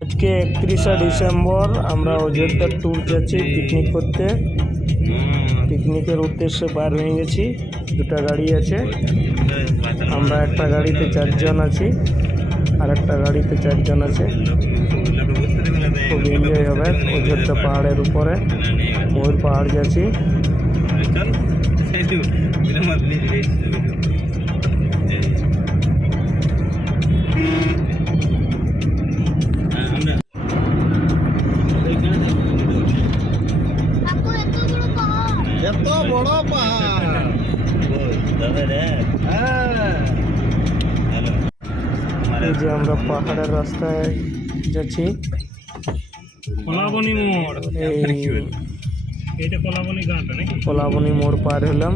আজকে একত্রিশে ডিসেম্বর, আমরা অযোধ্যার ট্যুর যাচ্ছি পিকনিক করতে। পিকনিকের উদ্দেশ্যে বার হয়ে গেছি, দুটো গাড়ি আছে। আমরা একটা গাড়িতে চারজন আছি আর একটা গাড়িতে চারজন আছে। খুব এনজয় হবে অযোধ্যা পাহাড়ের উপরে। ময়ূর পাহাড় যাচ্ছি। এত বড় পাহাড়। হ্যাঁ। এই যে আমরা পাহাড়ের রাস্তায় যাচ্ছি। কলাবনি মোড়। এই এটা কলাবনি গানটা নাকি? কলাবনি মোড় পার হলাম।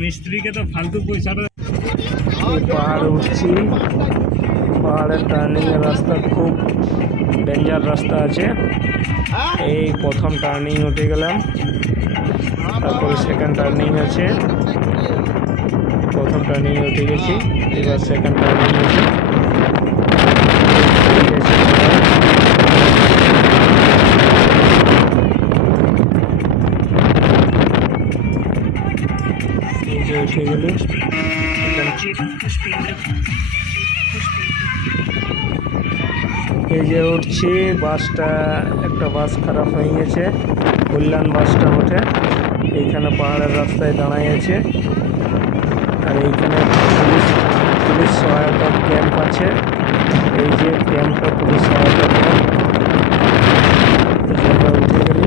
মিস্ত্রিকে তো ফালতু পয়সাটা পাহাড় উঠছি। পাহাড়ের টার্নিং এর রাস্তা খুব ডেঞ্জার রাস্তা আছে। এই প্রথম টার্নিং উঠে গেলাম, তারপরে সেকেন্ড টার্নিং আছে। প্রথম টার্নিং উঠে গেছি, এবার সেকেন্ড টার্নিং আছে উঠে গেলি এই যে উঠছি, বাসটা, একটা বাস খারাপ হয়ে গেছে, কল্যাণ বাসটা ওঠে এইখানে পাহাড়ের রাস্তায় দাঁড়াইয়েছে আর এইখানে পুলিশ পুলিশ সহায়তা ক্যাম্প আছে। এই যে ক্যাম্পটা পুলিশ সহায়তা ক্যাম্প এই যে আমরা উঠে গেলি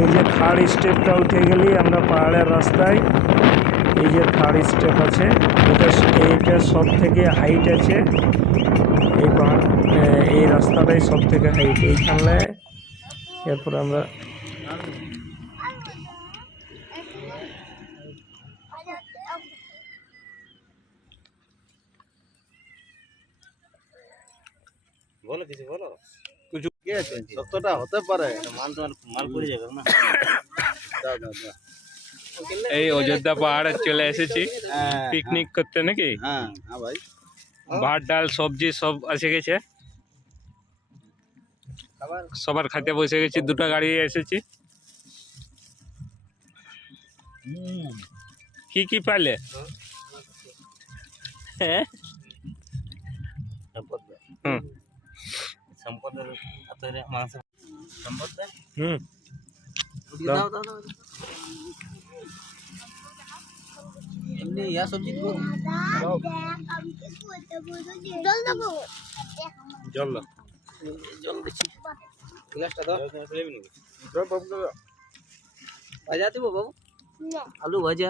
এই যে থার্ড স্টেপটা উঠে গেলি আমরা পাহাড়ের রাস্তায়, এই যে থার্ড স্টেপ আছে, এটা এইটা সব থেকে হাইট আছে এই পাহাড় এই রাস্তাটাই সব থেকে হাইট এইখানটায় এরপর আমরা বলো কিছু বলো। কি আছে সত্যটা হতে পারে মাল তো মাল পড়ে যাবে না দাও দাও দাও এই অযোধ্যা পাহাড়ে চলে এসেছি হ্যাঁ পিকনিক করতে নাকি হ্যাঁ হ্যাঁ ভাই ভাত ডাল সবজি সব এসে গেছে খাবার সবার খাতে বসে গেছি দুটো গাড়ি এসেছি কি কি পাইলে হ্যাঁ সম্পদ হুম সম্পদ হাতের মাংস সম্পদ হুম দাও দাও দাও এমনি ইয়া সবজি দিব জল দেবো জল দাও। জল দিচ্ছি গ্লাসটা দাও ভাজা দিব বাবু না আলু ভাজা